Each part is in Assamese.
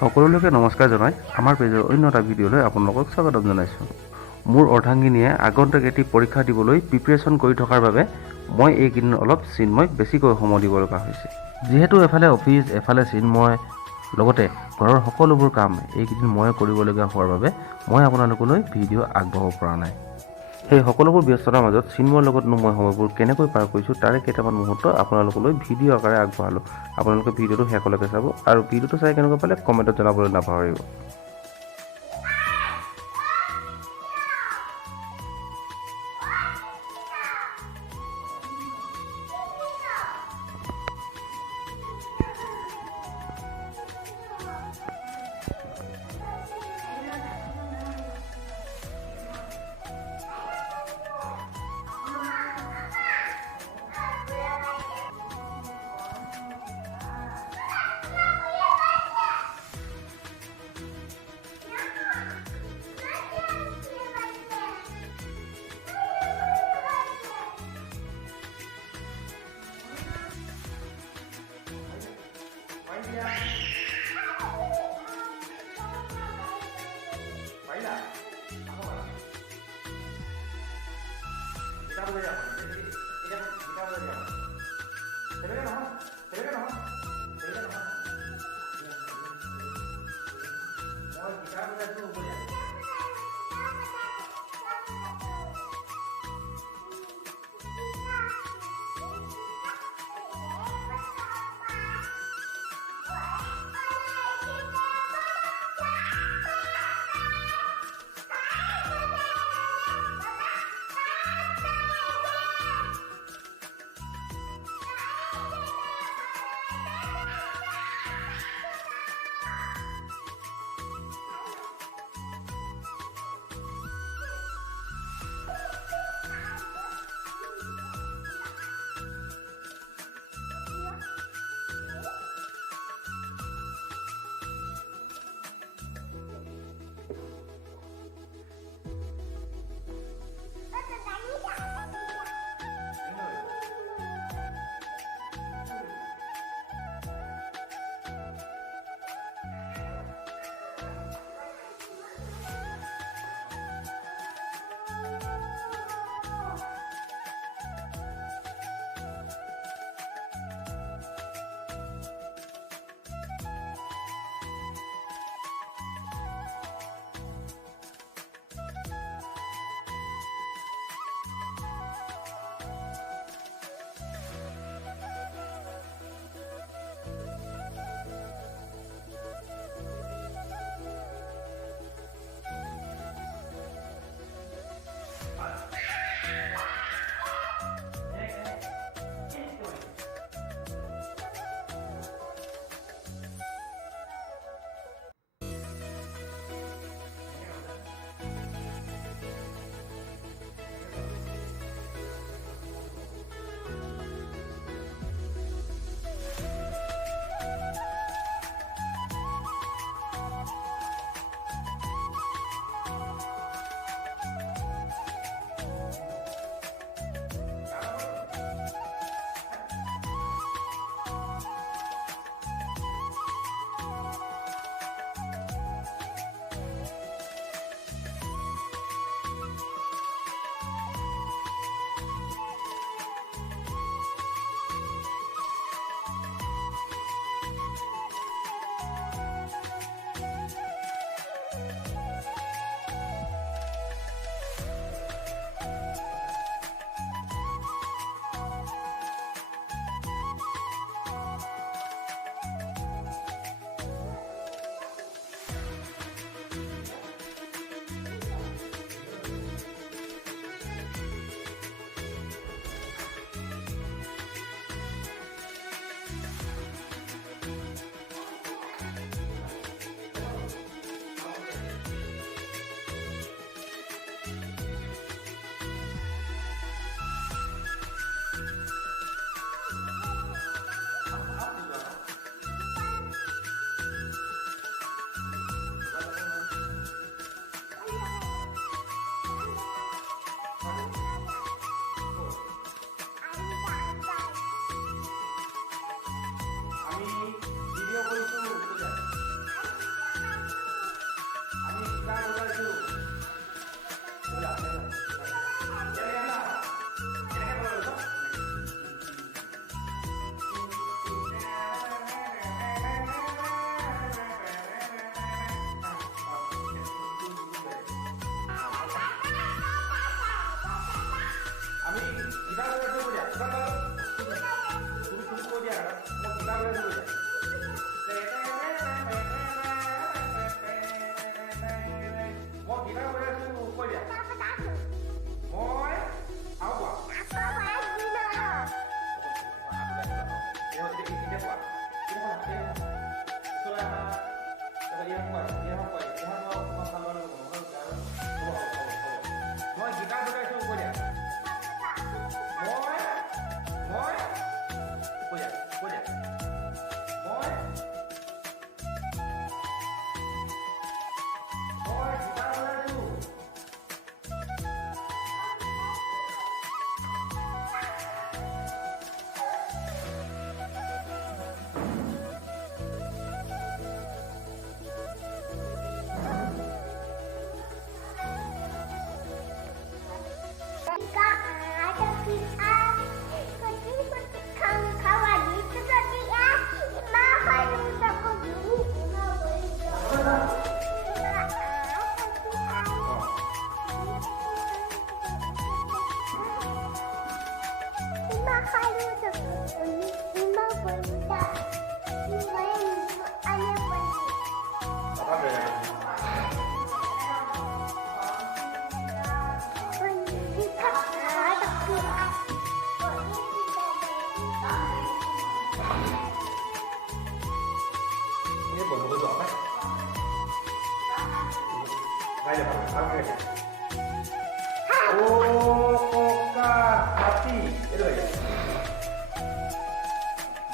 সকলোকে নমস্কাৰ জনাই আমাৰ পেজৰ অন্য এটা ভিডিঅ'লৈ আপোনালোকক স্বাগতম জনাইছোঁ। মোৰ অৰ্ধাংগিনীয়ে আগন্তুক এটি পৰীক্ষা দিবলৈ প্ৰিপেৰেশ্যন কৰি থকাৰ বাবে মই এইকেইদিন অলপ চিন্ময়ক বেছিকৈ সময় দিব লগা হৈছে। যিহেতু এফালে অফিচ, এফালে চিন্ময়, লগতে ঘৰৰ সকলোবোৰ কাম এইকেইদিন মই কৰিবলগীয়া হোৱাৰ বাবে মই আপোনালোকলৈ ভিডিঅ' আগবঢ়াব পৰা নাই। সেই সকলোবোৰ ব্যস্ততাৰ মাজত চিন্ময়ৰ লগতনো মই সময়বোৰ কেনেকৈ পাৰ কৰিছোঁ তাৰে কেইটামান মুহূৰ্ত আপোনালোকলৈ ভিডিঅ' আকাৰে আগবঢ়ালোঁ। আপোনালোকে ভিডিঅ'টো শেষলৈকে চাব আৰু ভিডিঅ'টো চাই কেনেকুৱা পালে কমেণ্টত জনাবলৈ নাপাহৰিব। গাই যাবা ভালকে ও ককা হাতী এইটো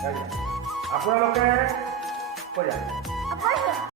গাই আপোনালোকে কৈ যায়